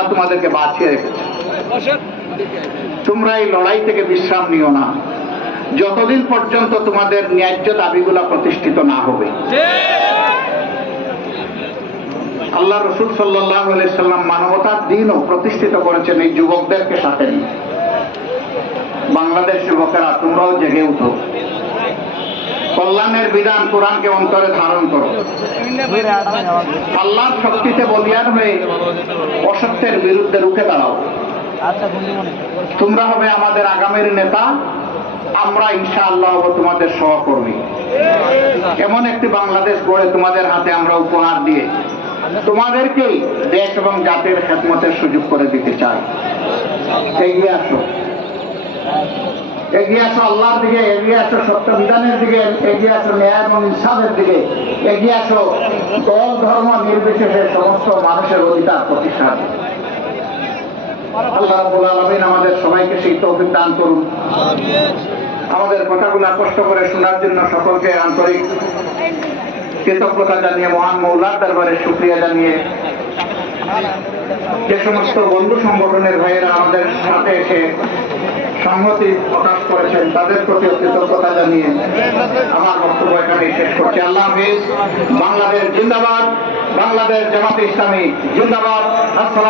আল্লাহ তোমাদেরকে বাঁচিয়ে রেখেছে। তোমরা এই লড়াই থেকে বিশ্রাম নিও না। যতদিন পর্যন্ত তোমাদের ন্যায্য দাবিগুলো প্রতিষ্ঠিত না হবে। আল্লাহ রসুল সাল্লাহ সাল্লাম মানবতার দিনও প্রতিষ্ঠিত করেছেন এই যুবকদেরকে সাথে বাংলাদেশ যুবকেরা, তোমরাও জেগে উঠো। কল্যাণের বিধান কোরআনকে অন্তরে ধারণ করো। আল্লাহর শক্তিতে বলিয়ান হয়ে অসত্যের বিরুদ্ধে রুখে দাঁড়াও। আচ্ছা তোমরা হবে আমাদের আগামীর নেতা আমরা ইনশাআল্লাহ হব তোমাদের সহকর্মী। এমন একটি বাংলাদেশ গড়ে তোমাদের হাতে আমরা উপহার দিয়ে তোমাদেরকেই দেশ এবং জাতির খেদমতের সুযোগ করে দিতে চাই। এগিয়ে আসো। এগিয়ে আল্লাহর দিকে, এগিয়ে দিকে, এগিয়ে ন্যায় এবং দিকে, এগিয়ে দল, ধর্ম, নির্বিশেষে সমস্ত মানুষের অধিকার প্রতিষ্ঠা আল্লাহ রাব্বুল আলামিন আমাদের সবাইকে সেই তৌফিক দান করুন। আমাদের কথাগুলো কষ্ট করে শোনার জন্য সকলকে আন্তরিক কৃতজ্ঞতা জানিয়ে মহান মৌলার দরবারে শুক্রিয়া জানিয়ে যে সমস্ত বন্ধু সংগঠনের ভাইয়েরা আমাদের সাথে এসে সংহতি প্রকাশ করেছেন, তাদের প্রতি কৃতজ্ঞতা জানিয়ে আমার বক্তব্য এখানে শেষ করছি। আল্লাহ হাফিজ। বাংলাদেশ জিন্দাবাদ। বাংলাদেশ জামাতে ইসলামী জিন্দাবাদ। আসসালাম